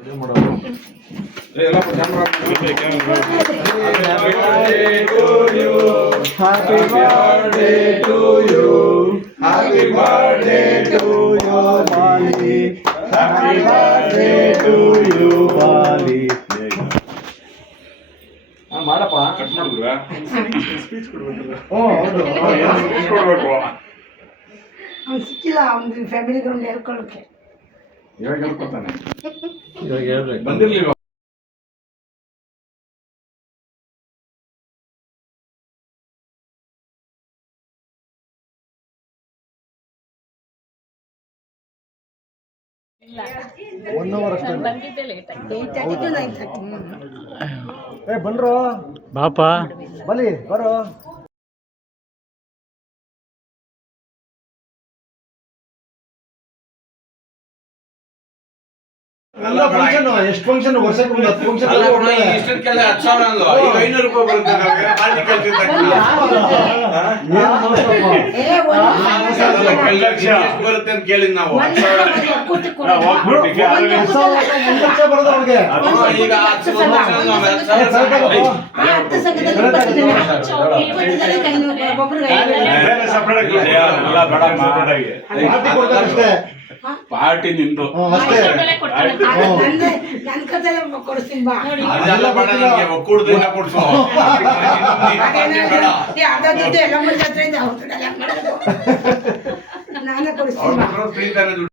Happy birthday to you. Happy birthday to you, Bali. Happy birthday to you, Bali. ಮಾಡಪ್ಪ cut ಮಾಡಿದ್ರಾ speech ಕೊಡ್ಬೇಕಲ್ಲ ಹೌದು speech ಕೊಡ್ಬೇಕು ಅವ್ನು ಸಿಕ್ಕಿಲ್ಲ ಅವ್ನ ಫ್ಯಾಮಿಲಿ ಗ್ರೌಂಡ್ ಹೇಳ್ಕೊಳ್ಳೋಕೆ ಇವಾಗ ಹೇಳ್ಕೊತಾನೆ ಇವಾಗ ಹೇಳ್ಬೇಕು ಬಂದಿರ್ಲಿಲ್ಲ ಬಂದ್ರು ಬಾಪ ಬಲಿ ಬರೋ ಎಷ್ಟು ಫಂಕ್ಷನ್ ವರ್ಷಕ್ಕೆ ಒಂದು 10 ಫಂಕ್ಷನ್ ಇಷ್ಟಕ್ಕೆಲ್ಲ 10,000 ಅಲ್ವಾ ಈಗ 500 ರೂಪಾಯಿ ಬರುತ್ತೆ ನಮಗೆ ಪಾರ್ಟಿ ಕಳ್ಸಿದ ಬರುತ್ತೆ ಅಂತ ಕೇಳಿದ್ ನಾವು 1,00,000 ಬರೋದು ಅವ್ರಿಗೆ ಈಗ 10,000 ಪಾರ್ಟಿ ನಿಂದು ಒಕ್ಕೂಡದಿಂದ ಕೊಡ್ಸೋ ನಾನೇ ಕೊಡಿಸ್ತೀನಿ